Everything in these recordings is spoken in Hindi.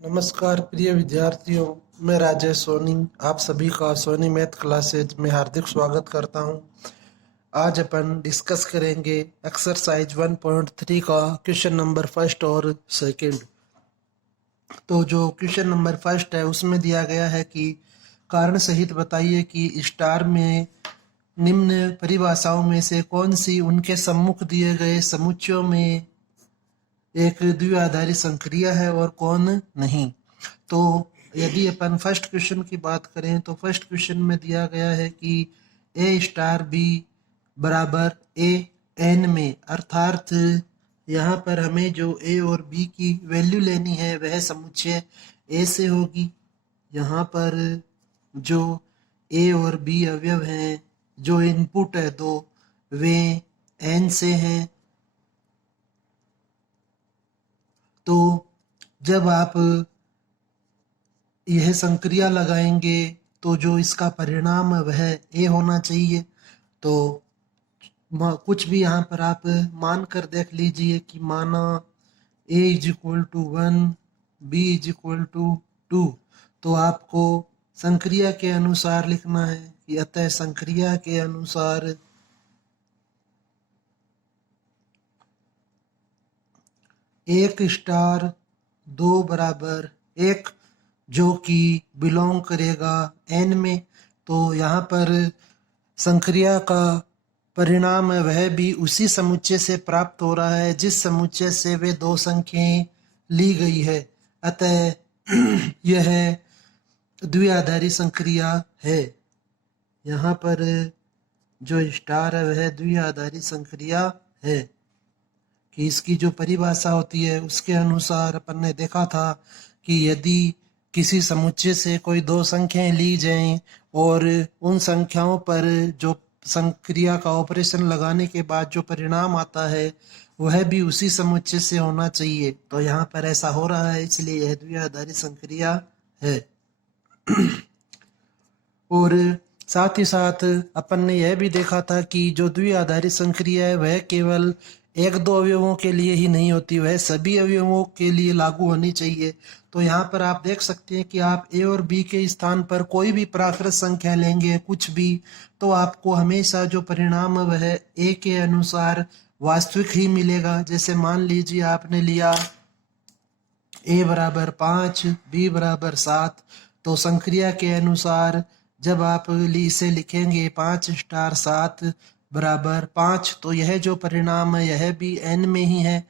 नमस्कार प्रिय विद्यार्थियों, मैं राजेश सोनी आप सभी का सोनी मैथ क्लासेज में हार्दिक स्वागत करता हूं। आज अपन डिस्कस करेंगे एक्सरसाइज 1.3 का क्वेश्चन नंबर फर्स्ट और सेकंड। तो जो क्वेश्चन नंबर फर्स्ट है उसमें दिया गया है कि कारण सहित बताइए कि स्टार में निम्न परिभाषाओं में से कौन सी उनके सम्मुख दिए गए समुच्चयों में एक द्विआधारी संक्रिया है और कौन नहीं। तो यदि अपन फर्स्ट क्वेश्चन की बात करें तो फर्स्ट क्वेश्चन में दिया गया है कि ए स्टार बी बराबर ए एन में, अर्थात यहाँ पर हमें जो ए और बी की वैल्यू लेनी है वह समुच्चय ए से होगी। यहाँ पर जो ए और बी अवयव हैं, जो इनपुट है दो, वे एन से हैं। तो जब आप यह संक्रिया लगाएंगे तो जो इसका परिणाम है वह ए होना चाहिए। तो कुछ भी यहाँ पर आप मान कर देख लीजिए कि माना A is equal to 1, B is equal to 2, तो आपको संक्रिया के अनुसार लिखना है कि अतः संक्रिया के अनुसार एक स्टार दो बराबर एक, जो कि बिलोंग करेगा एन में। तो यहाँ पर संक्रिया का परिणाम है वह भी उसी समुच्चय से प्राप्त हो रहा है जिस समुच्चय से वे दो संख्याएं ली गई है। अतः यह द्विआधारी संक्रिया है। यहाँ पर जो स्टार है वह द्विआधारी संक्रिया है कि इसकी जो परिभाषा होती है उसके अनुसार अपन ने देखा था कि यदि किसी समुच्चय से कोई दो संख्याएं ली जाएं और उन संख्याओं पर जो संक्रिया का ऑपरेशन लगाने के बाद जो परिणाम आता है वह भी उसी समुच्चय से होना चाहिए। तो यहाँ पर ऐसा हो रहा है, इसलिए यह द्विआधारी संक्रिया है। और साथ ही साथ अपन ने यह भी देखा था कि जो द्विआधारी संक्रिया है वह केवल एक दो अवयवों के लिए ही नहीं होती, वह सभी अवयवों के लिए लागू होनी चाहिए। तो यहाँ पर आप देख सकते हैं कि आप ए और बी के स्थान पर कोई भी प्राकृत संख्या लेंगे कुछ भी, तो आपको हमेशा जो परिणाम वह ए के अनुसार वास्तविक ही मिलेगा। जैसे मान लीजिए आपने लिया ए बराबर 5, बी बराबर 7, तो संक्रिया के अनुसार जब आप इसे लिखेंगे 5 स्टार 7 बराबर 5, तो यह जो परिणाम है यह भी एन में ही है,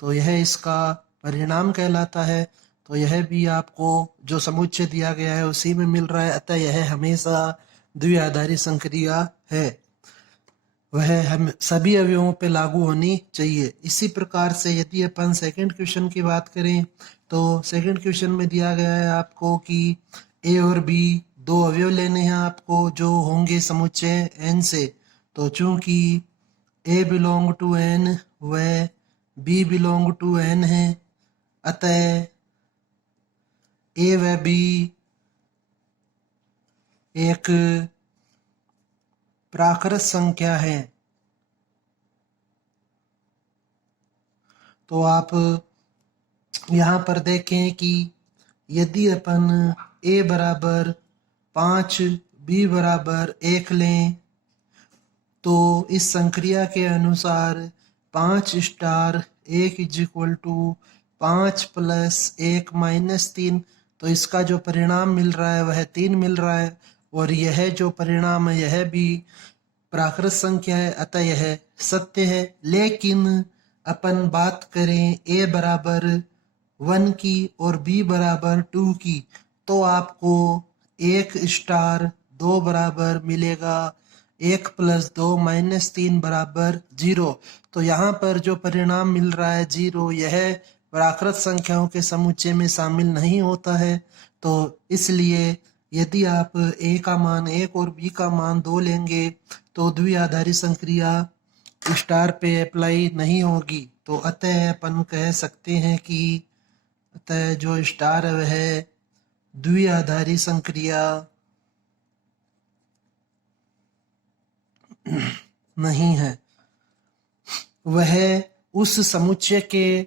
तो यह इसका परिणाम कहलाता है। तो यह भी आपको जो समुच्चय दिया गया है उसी में मिल रहा है, अतः यह हमेशा द्विआधारी संक्रिया है, वह हम सभी अवयवों पे लागू होनी चाहिए। इसी प्रकार से यदि अपन सेकंड क्वेश्चन की बात करें तो सेकंड क्वेश्चन में दिया गया है आपको कि ए और बी दो अवयव लेने हैं आपको जो होंगे समुच्चय एन से। तो चूंकि ए बिलोंग टू एन व बी बिलोंग टू एन है, अतः ए व बी एक प्राकृत संख्या है। तो आप यहाँ पर देखें कि यदि अपन ए बराबर 5, बी बराबर 1 लें तो इस संक्रिया के अनुसार 5 star 1 is equal to 5 plus 1 minus 3, तो इसका जो परिणाम मिल रहा है वह 3 मिल रहा है। और यह जो परिणाम है यह भी प्राकृत संख्या है, अतः यह सत्य है। लेकिन अपन बात करें ए बराबर 1 की और बी बराबर 2 की, तो आपको 1 स्टार 2 बराबर मिलेगा 1 प्लस 2 माइनस 3 बराबर 0। तो यहाँ पर जो परिणाम मिल रहा है 0, यह प्राकृत संख्याओं के समुच्चय में शामिल नहीं होता है। तो इसलिए यदि आप ए का मान 1 और बी का मान 2 लेंगे तो द्विआधारी संक्रिया स्टार पे अप्लाई नहीं होगी। तो अतः अपन कह सकते हैं कि अतः जो स्टार है वह द्विआधारी संक्रिया नहीं है, वह उस समुच्चय के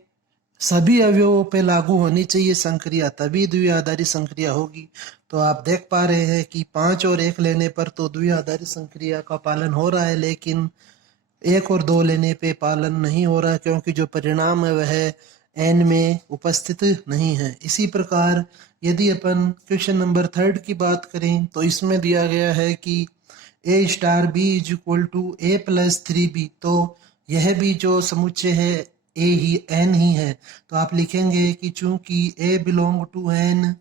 सभी अवयवों पे लागू होनी चाहिए संक्रिया, तभी द्विआधारी संक्रिया होगी। तो आप देख पा रहे हैं कि 5 और 1 लेने पर तो द्विआधारी संक्रिया का पालन हो रहा है, लेकिन 1 और 2 लेने पे पालन नहीं हो रहा, क्योंकि जो परिणाम है वह एन में उपस्थित नहीं है। इसी प्रकार यदि अपन क्वेश्चन नंबर 3 की बात करें तो इसमें दिया गया है कि ए star B is equal to A plus 3b, तो यह भी जो समुच्चय है ए ही एन ही है। तो आप लिखेंगे कि चूंकि ए बिलोंग टू एन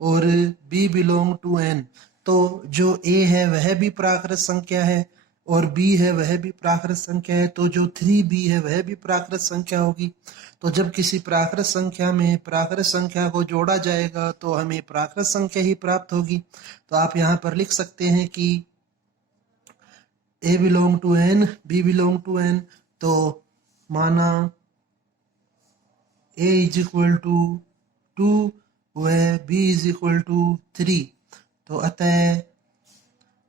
और बी बिलोंग टू एन, तो जो ए है वह भी प्राकृत संख्या है और बी है वह भी प्राकृत संख्या है, तो जो 3b है वह भी प्राकृत संख्या होगी। तो जब किसी प्राकृत संख्या में प्राकृत संख्या को जोड़ा जाएगा तो हमें प्राकृत संख्या ही प्राप्त होगी। तो आप यहाँ पर लिख सकते हैं कि A belong to N, B belong to N, तो माना ए इज इक्वल टू 2 व बी इज इक्वल टू 3, तो अतः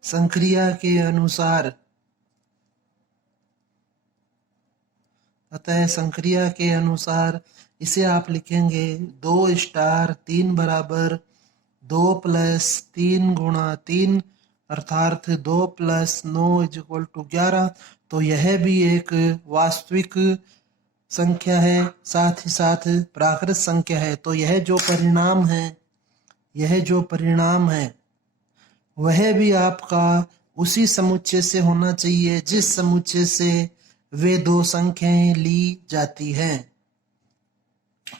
संक्रिया के अनुसार इसे आप लिखेंगे 2 स्टार 3 बराबर 2 प्लस 3 गुणा 3 अर्थात 2 प्लस 9 इज इक्वल टू 11। तो यह भी एक वास्तविक संख्या है, साथ ही साथ प्राकृत संख्या है। तो यह जो परिणाम है वह भी आपका उसी समुच्चय से होना चाहिए जिस समुच्चय से वे दो संख्याएं ली जाती हैं।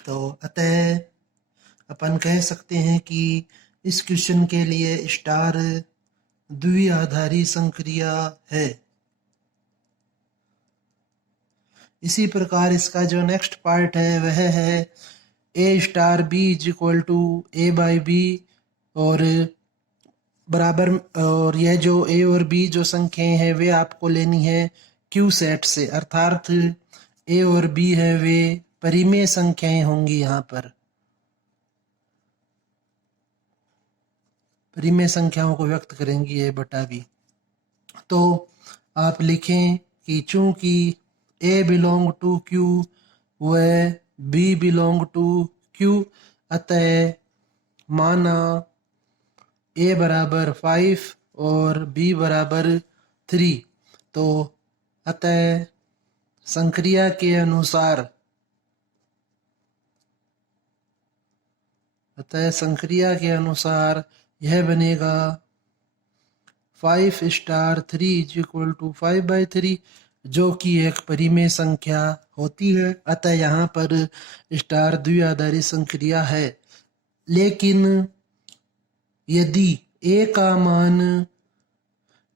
तो अतः अपन कह सकते हैं कि इस क्वेश्चन के लिए स्टार द्विआधारी संक्रिया है। इसी प्रकार इसका जो नेक्स्ट पार्ट है वह है A star B is equal to A by B, और बराबर, और यह जो ए और बी जो संख्याएं हैं वे आपको लेनी है क्यू सेट से, अर्थात ए और बी है वे परिमेय संख्याएं होंगी। यहाँ पर परिमेय संख्याओं को व्यक्त करेंगी ए बटा बी। तो आप लिखें कि चूंकि ए बिलोंग टू क्यू व बी बिलोंग टू क्यू, अतः माना ए बराबर 5 और बी बराबर 3, तो अतः संक्रिया के अनुसार यह बनेगा 5 स्टार 3 इज इक्वल टू 5/3, जो कि एक परिमेय संख्या होती है। अतः यहाँ पर स्टार द्विआधारी संक्रिया है। लेकिन यदि ए का मान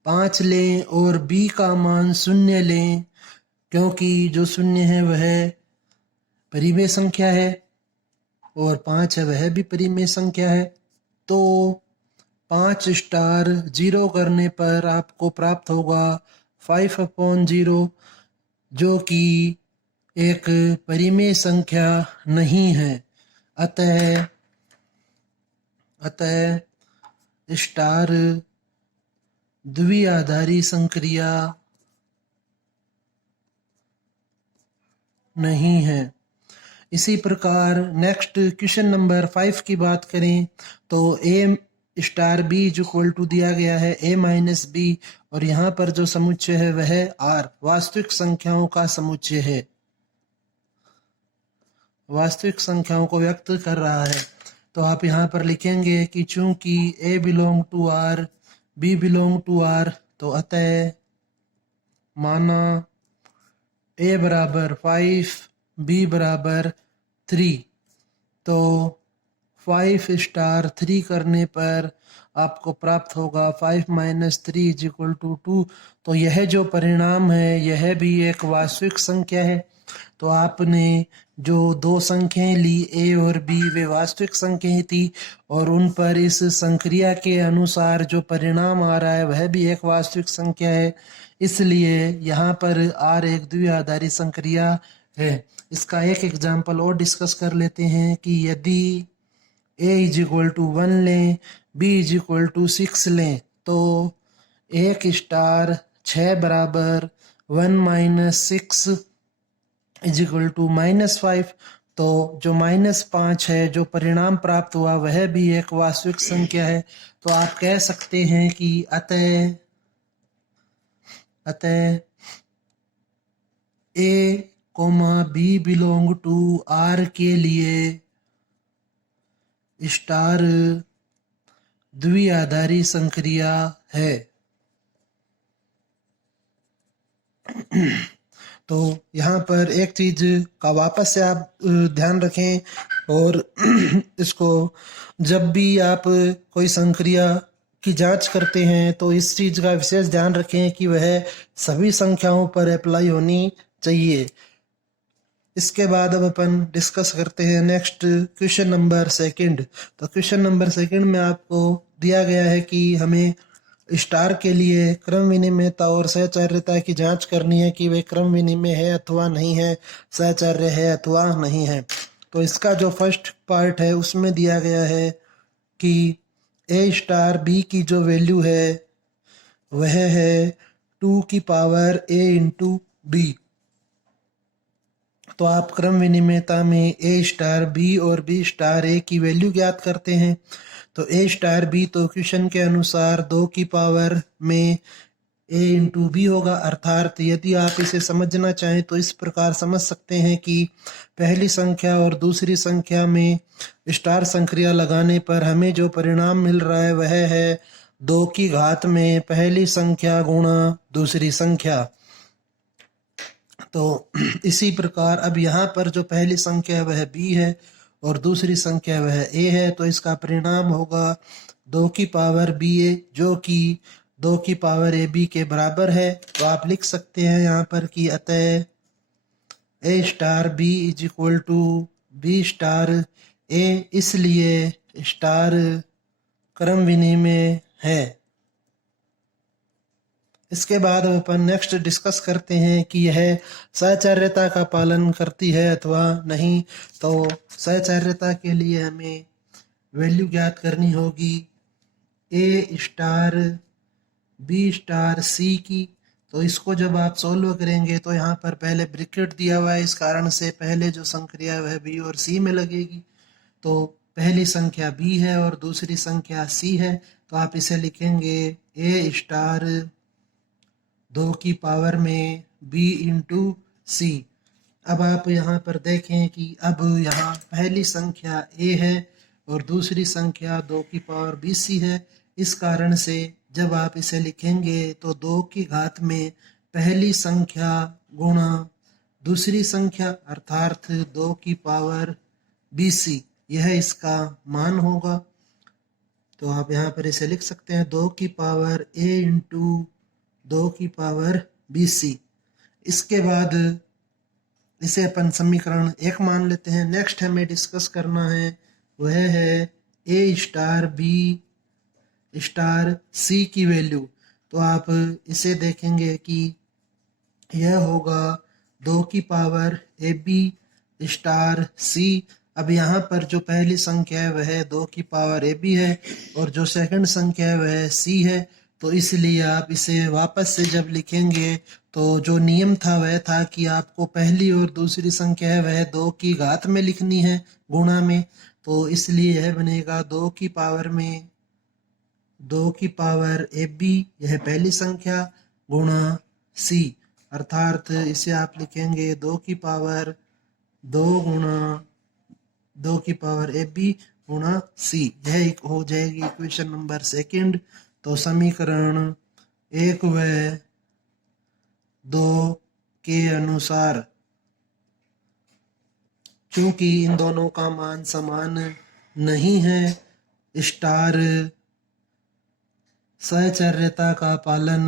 5 लें और बी का मान 0 लें, क्योंकि जो 0 है वह परिमेय संख्या है और 5 है वह भी परिमेय संख्या है, तो 5 स्टार 0 करने पर आपको प्राप्त होगा 5/0, जो कि एक परिमेय संख्या नहीं है। अतः स्टार द्विआधारी संक्रिया नहीं है। इसी प्रकार नेक्स्ट क्वेश्चन नंबर 5 की बात करें तो ए star B is equal to दिया गया है ए माइनस बी, और यहाँ पर जो समुच्चय है वह आर वास्तविक संख्याओं का समुच्चय है, वास्तविक संख्याओं को व्यक्त कर रहा है। तो आप यहाँ पर लिखेंगे कि चूंकि A belong to R, B belong to R, तो अतः माना ए बराबर 5, बी बराबर 3, तो 5 स्टार 3 करने पर आपको प्राप्त होगा 5 माइनस 3 इज इक्वल टू 2। तो यह जो परिणाम है यह भी एक वास्तविक संख्या है। तो आपने जो दो संख्याएं ली ए और बी वे वास्तविक संख्याएं थी, और उन पर इस संक्रिया के अनुसार जो परिणाम आ रहा है वह भी एक वास्तविक संख्या है, इसलिए यहाँ पर आर एक द्विआधारी संक्रिया है। इसका एक एग्जाम्पल और डिस्कस कर लेते हैं कि यदि ए इज इक्वल टू 1 लें, बी इज इक्वल टू 6 लें, तो 1 स्टार 6 बराबर 1 माइनस 6 इज इक्वल टू -5, तो जो -5 है, जो परिणाम प्राप्त हुआ वह भी एक वास्तविक संख्या है। तो आप कह सकते हैं कि अतः A comma B belong to R के लिए स्टार द्विआधारी संक्रिया है। तो यहाँ पर एक चीज का वापस से आप ध्यान रखें और इसको जब भी आप कोई संक्रिया की जांच करते हैं तो इस चीज का विशेष ध्यान रखें कि वह सभी संख्याओं पर अप्लाई होनी चाहिए। इसके बाद अब अपन डिस्कस करते हैं नेक्स्ट क्वेश्चन नंबर सेकंड। तो क्वेश्चन नंबर सेकंड में आपको दिया गया है कि हमें स्टार के लिए क्रम विनिमयता और सहचार्यता की जांच करनी है कि वे क्रम विनिमय है अथवा नहीं है, सहचार्य है अथवा नहीं है। तो इसका जो फर्स्ट पार्ट है उसमें दिया गया है कि ए स्टार बी की जो वैल्यू है वह है 2 की पावर ए इंटू बी। तो आप क्रम विनिमयता में ए स्टार बी और बी स्टार ए की वैल्यू ज्ञात करते हैं। तो ए स्टार बी तो क्वेश्चन के अनुसार 2 की पावर में ए इंटू बी होगा। अर्थात यदि आप इसे समझना चाहें तो इस प्रकार समझ सकते हैं कि पहली संख्या और दूसरी संख्या में स्टार संक्रिया लगाने पर हमें जो परिणाम मिल रहा है वह है 2 की घात में पहली संख्या गुणा दूसरी संख्या। तो इसी प्रकार अब यहाँ पर जो पहली संख्या है वह बी है और दूसरी संख्या वह ए है। तो इसका परिणाम होगा 2 की पावर बी ए जो कि 2 की पावर ए बी के बराबर है। तो आप लिख सकते हैं यहाँ पर कि अतः A star B is equal to B star A, इसलिए स्टार क्रम विनिमय है। इसके बाद अपन नेक्स्ट डिस्कस करते हैं कि यह सहचार्यता का पालन करती है अथवा नहीं। तो सहचार्यता के लिए हमें वैल्यू ज्ञात करनी होगी ए स्टार बी स्टार सी की। तो इसको जब आप सोल्व करेंगे तो यहाँ पर पहले ब्रैकेट दिया हुआ है, इस कारण से पहले जो संक्रिया है वह बी और सी में लगेगी। तो पहली संख्या बी है और दूसरी संख्या सी है। तो आप इसे लिखेंगे ए स्टार 2 की पावर में बी इंटू सी। अब आप यहाँ पर देखें कि अब यहाँ पहली संख्या ए है और दूसरी संख्या 2 की पावर बी सी है। इस कारण से जब आप इसे लिखेंगे तो 2 की घात में पहली संख्या गुणा दूसरी संख्या अर्थात 2 की पावर बी सी, यह इसका मान होगा। तो आप यहाँ पर इसे लिख सकते हैं 2 की पावर ए इंटू 2 की पावर बी सी। इसके बाद इसे अपन समीकरण 1 मान लेते हैं। नेक्स्ट हमें डिस्कस करना है वह है A star b star c की वैल्यू। तो आप इसे देखेंगे कि यह होगा 2 की पावर ए बी स्टार सी। अब यहाँ पर जो पहली संख्या है वह 2 की पावर ए बी है और जो सेकंड संख्या है वह सी है। तो इसलिए आप इसे वापस से जब लिखेंगे तो जो नियम था वह था कि आपको पहली और दूसरी संख्या है वह 2 की घात में लिखनी है गुणा में। तो इसलिए यह बनेगा 2 की पावर में 2 की पावर ए बी, यह पहली संख्या गुणा सी। अर्थात इसे आप लिखेंगे 2 की पावर 2 गुणा 2 की पावर ए बी गुणा सी। यह एक हो जाएगी इक्वेशन नंबर सेकंड। तो समीकरण 1 व 2 के अनुसार चूंकि इन दोनों का मान समान नहीं है, स्टार सहचर्यता का पालन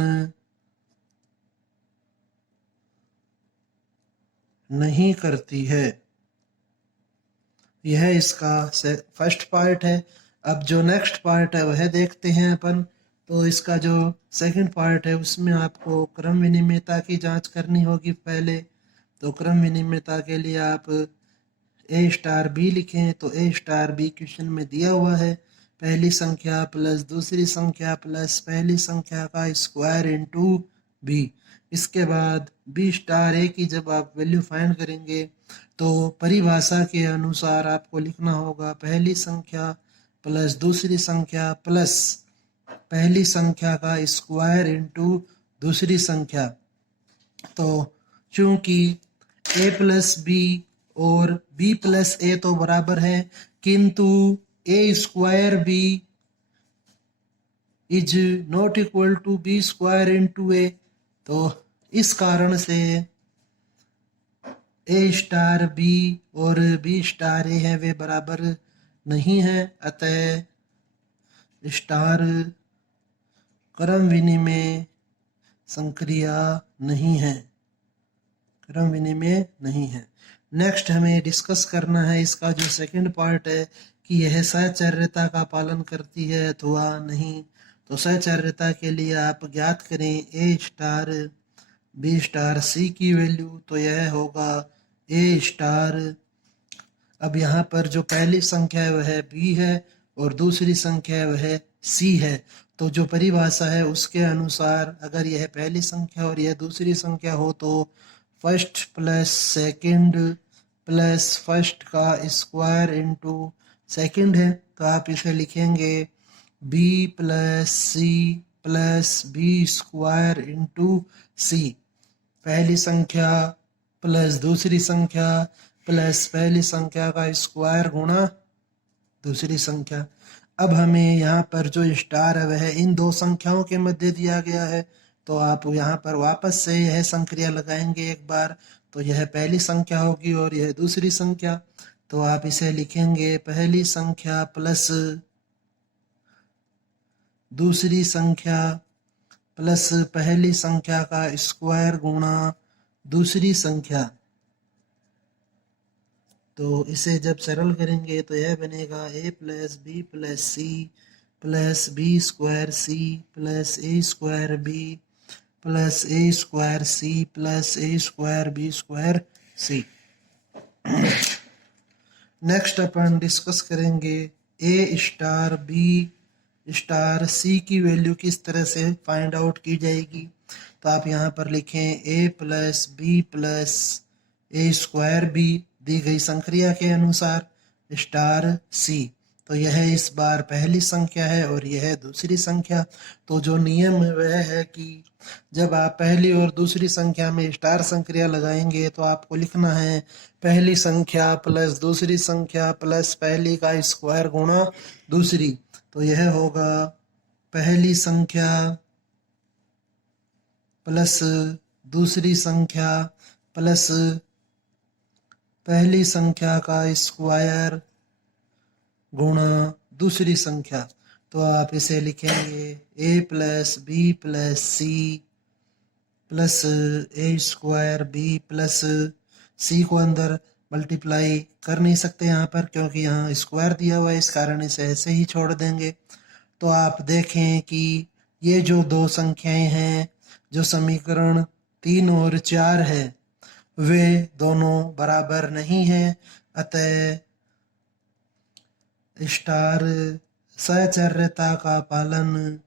नहीं करती है। यह इसका फर्स्ट पार्ट है। अब जो नेक्स्ट पार्ट है वह देखते हैं अपन। तो इसका जो सेकंड पार्ट है उसमें आपको क्रम विनिमयता की जांच करनी होगी पहले। तो क्रम विनिमयता के लिए आप ए स्टार बी लिखें। तो ए स्टार बी क्वेश्चन में दिया हुआ है पहली संख्या प्लस दूसरी संख्या प्लस पहली संख्या का स्क्वायर इंटू बी। इसके बाद बी स्टार ए की जब आप वैल्यू फाइंड करेंगे तो परिभाषा के अनुसार आपको लिखना होगा पहली संख्या प्लस दूसरी संख्या प्लस पहली संख्या का स्क्वायर इंटू दूसरी संख्या। तो चूंकि ए प्लस बी और बी प्लस ए तो बराबर है, किंतु A square B is not equal to B square into A. तो इस कारण से ए स्टार बी और बी स्टार ए है वे बराबर नहीं है, अतः स्टार क्रम विनिमय संक्रिया नहीं है, क्रम विनिमय नहीं है। नेक्स्ट हमें डिस्कस करना है इसका जो सेकंड पार्ट है कि यह सहचर्यता का पालन करती है अथवा नहीं। तो सहचर्यता के लिए आप ज्ञात करें ए स्टार बी स्टार सी की वैल्यू, तो यह होगा ए स्टार। अब यहाँ पर जो पहली संख्या है वह बी है और दूसरी संख्या है वह सी है। तो जो परिभाषा है उसके अनुसार अगर यह पहली संख्या और यह दूसरी संख्या हो तो first plus second plus first का स्क्वायर इंटू सेकंड है। तो आप इसे लिखेंगे b plus c plus b square into c. पहली संख्या प्लस दूसरी संख्या प्लस पहली संख्या का स्क्वायर गुणा दूसरी संख्या। अब हमें यहाँ पर जो स्टार है वह इन दो संख्याओं के मध्य दिया गया है, तो आप यहाँ पर वापस से यह संक्रिया लगाएंगे एक बार, तो यह पहली संख्या होगी और यह दूसरी संख्या। तो आप इसे लिखेंगे पहली संख्या प्लस दूसरी संख्या प्लस पहली संख्या का स्क्वायर गुणा दूसरी संख्या। तो इसे जब सरल करेंगे तो यह बनेगा a plus b plus c plus b square c plus a square b plus a square c plus a square b square c. Next अपन डिस्कस करेंगे a star b star c की वैल्यू किस तरह से फाइंड आउट की जाएगी। तो आप यहाँ पर लिखें a plus b plus a square b दी गई संक्रिया के अनुसार स्टार सी। तो यह इस बार पहली संख्या है और यह दूसरी संख्या। तो जो नियम है वह है कि जब आप पहली और दूसरी संख्या में स्टार संक्रिया लगाएंगे तो आपको लिखना है पहली संख्या प्लस दूसरी संख्या प्लस पहली का स्क्वायर गुणा दूसरी। तो यह होगा पहली संख्या प्लस दूसरी संख्या प्लस पहली संख्या का स्क्वायर गुणा दूसरी संख्या। तो आप इसे लिखेंगे a plus b plus c plus a square b plus c को अंदर मल्टीप्लाई कर नहीं सकते यहाँ पर क्योंकि यहाँ स्क्वायर दिया हुआ है, इस कारण इसे ऐसे ही छोड़ देंगे। तो आप देखें कि ये जो दो संख्याएं हैं, जो समीकरण 3 और 4 है, वे दोनों बराबर नहीं हैं, अतः स्टार सहचर्यता का पालन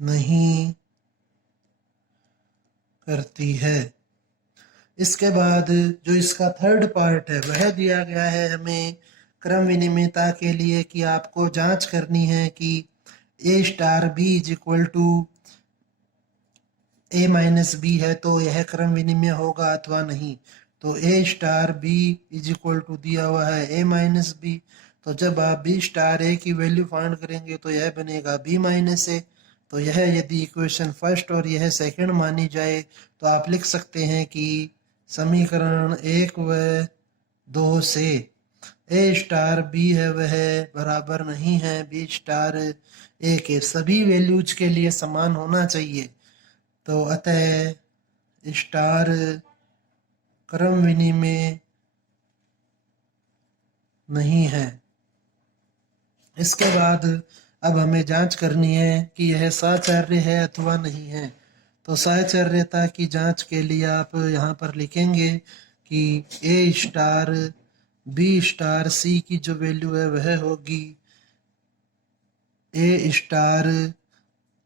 नहीं करती है। इसके बाद जो इसका थर्ड पार्ट है वह दिया गया है हमें क्रम विनिमयता के लिए कि आपको जांच करनी है कि ए star B is equal to a minus b है तो यह क्रम विनिमय होगा अथवा नहीं। तो ए star B is equal to दिया हुआ है ए माइनस बी। तो जब आप बी स्टार ए की वैल्यू फाइंड करेंगे तो यह बनेगा बी माइनस ए। तो यह यदि इक्वेशन फर्स्ट और यह सेकंड मानी जाए तो आप लिख सकते हैं कि समीकरण 1 व 2 से ए स्टार बी है वह बराबर नहीं है बी स्टार ए के, सभी वैल्यूज के लिए समान होना चाहिए। तो अतः स्टार क्रम विनिमय नहीं है। इसके बाद अब हमें जांच करनी है कि यह साचार्य है अथवा नहीं है। तो साचार्यता की जांच के लिए आप यहाँ पर लिखेंगे कि ए स्टार बी स्टार सी की जो वैल्यू है वह होगी ए स्टार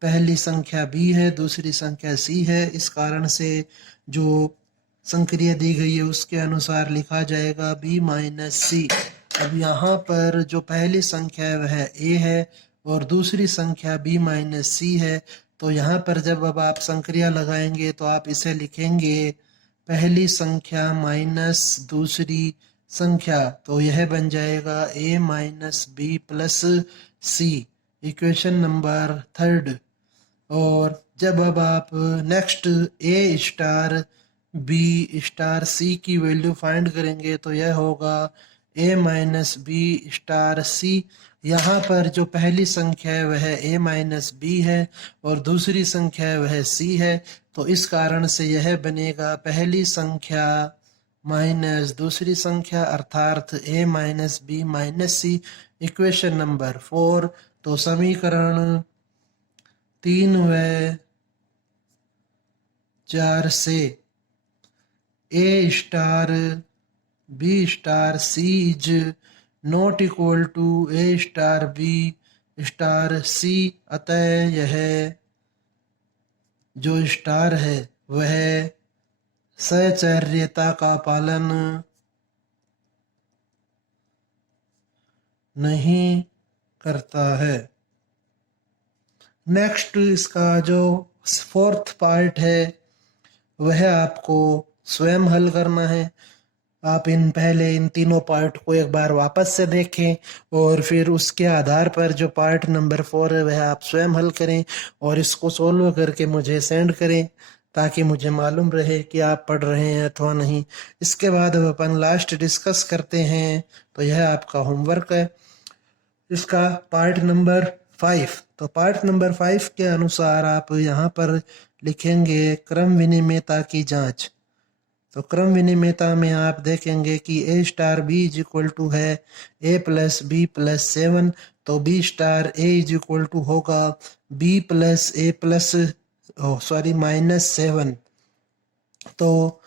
पहली संख्या बी है, दूसरी संख्या सी है, इस कारण से जो संक्रिया दी गई है उसके अनुसार लिखा जाएगा बी माइनस सी। अब यहाँ पर जो पहली संख्या है वह ए है और दूसरी संख्या बी माइनस सी है, तो यहाँ पर जब अब आप संक्रिया लगाएंगे तो आप इसे लिखेंगे पहली संख्या माइनस दूसरी संख्या, तो यह बन जाएगा ए माइनस बी प्लस सी, इक्वेशन नंबर 3। और जब अब आप नेक्स्ट ए स्टार बी स्टार सी की वैल्यू फाइंड करेंगे तो यह होगा ए माइनस बी स्टार सी। यहाँ पर जो पहली संख्या है वह ए माइनस बी है और दूसरी संख्या है वह सी है, तो इस कारण से यह बनेगा पहली संख्या माइनस दूसरी संख्या अर्थात a minus b minus c, equation number 4। तो समीकरण 3 व 4 से ए star b star c is not equal to a star b star c, अतः यह जो स्टार है वह सहचर्यता का पालन नहीं करता है। नेक्स्ट इसका जो 4th पार्ट है वह आपको स्वयं हल करना है। आप इन तीनों पार्ट को एक बार वापस से देखें और फिर उसके आधार पर जो पार्ट नंबर 4 है वह आप स्वयं हल करें और इसको सोल्व करके मुझे सेंड करें ताकि मुझे मालूम रहे कि आप पढ़ रहे हैं अथवा नहीं। इसके बाद अब अपन लास्ट डिस्कस करते हैं, तो यह आपका होमवर्क है इसका पार्ट नंबर 5। तो पार्ट नंबर 5 के अनुसार आप यहाँ पर लिखेंगे क्रम विनिमेयता की जांच। तो क्रम विनिमेयता में आप देखेंगे कि ए star B is equal to है ए प्लस बी प्लस 7, तो b star a is equal to होगा b plus a plus minus 7। तो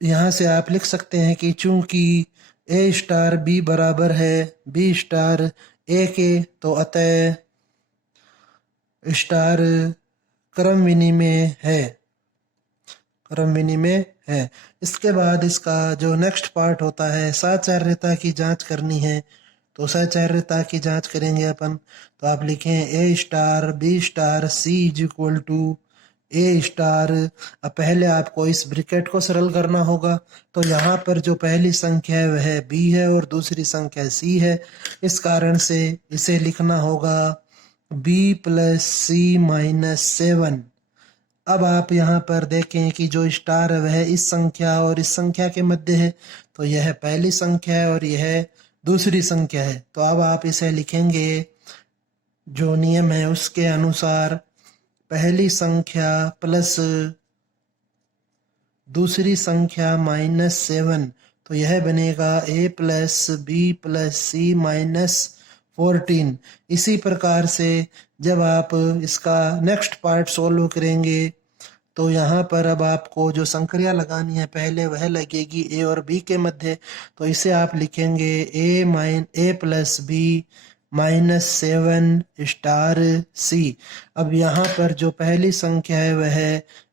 यहाँ से आप लिख सकते हैं कि चूंकि ए स्टार बी बराबर है बी स्टार ए के, तो अतः स्टार क्रम विनिमेय है, क्रम विनिमेय है। इसके बाद इसका जो नेक्स्ट पार्ट होता है साचार्यता की जांच करनी है। तो साचार्यता की जांच करेंगे अपन, तो आप लिखें a star b star c is equal to a star. अब पहले आपको इस ब्रैकेट को सरल करना होगा, तो यहाँ पर जो पहली संख्या है वह बी है और दूसरी संख्या सी है, इस कारण से इसे लिखना होगा बी प्लस सी माइनस 7। अब आप यहाँ पर देखें कि जो स्टार है वह इस संख्या और इस संख्या के मध्य है, तो यह पहली संख्या है और यह दूसरी संख्या है। तो अब आप इसे लिखेंगे जो नियम है उसके अनुसार पहली संख्या प्लस दूसरी संख्या माइनस 7, तो यह बनेगा a plus b plus C minus 14। इसी प्रकार से जब आप इसका नेक्स्ट पार्ट सोल्व करेंगे तो यहाँ पर अब आपको जो संक्रिया लगानी है पहले वह लगेगी ए और बी के मध्य, तो इसे आप लिखेंगे a plus B minus 7 star c. अब यहाँ पर जो पहली संख्या है वह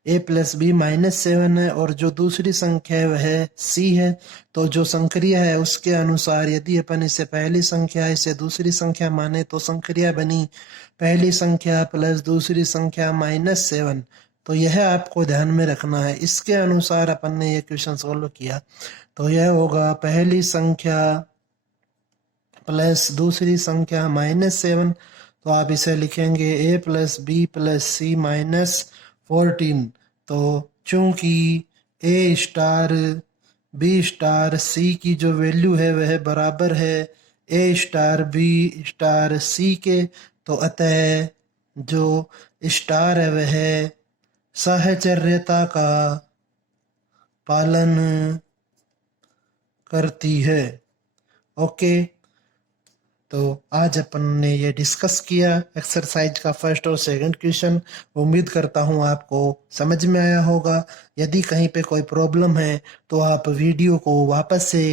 ए प्लस बी माइनस 7 है और जो दूसरी संख्या है वह सी है, तो जो संक्रिया है उसके अनुसार यदि अपन इसे पहली संख्या इसे दूसरी संख्या माने तो संक्रिया बनी पहली संख्या प्लस दूसरी संख्या माइनस 7। तो यह आपको ध्यान में रखना है। इसके अनुसार अपन ने ये क्वेश्चन सोल्व किया, तो यह होगा पहली संख्या प्लस दूसरी संख्या माइनस 7, तो आप इसे लिखेंगे a plus b plus C minus 14। तो चूंकि ए स्टार बी स्टार सी की जो वैल्यू है वह बराबर है ए स्टार बी स्टार सी के, तो अतः जो स्टार है वह साहचर्यता का पालन करती है। ओके, तो आज अपन ने ये डिस्कस किया एक्सरसाइज का फर्स्ट और सेकंड क्वेश्चन। उम्मीद करता हूँ आपको समझ में आया होगा। यदि कहीं पे कोई प्रॉब्लम है तो आप वीडियो को वापस से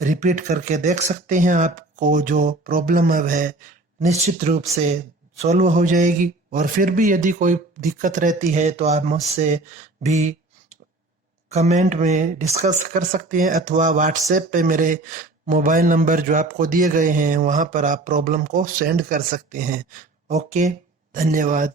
रिपीट करके देख सकते हैं। आपको जो प्रॉब्लम है वह निश्चित रूप से सॉल्व हो जाएगी। और फिर भी यदि कोई दिक्कत रहती है तो आप मुझसे भी कमेंट में डिस्कस कर सकते हैं, अथवा व्हाट्सएप पे मेरे मोबाइल नंबर जो आपको दिए गए हैं वहाँ पर आप प्रॉब्लम को सेंड कर सकते हैं। ओके, धन्यवाद।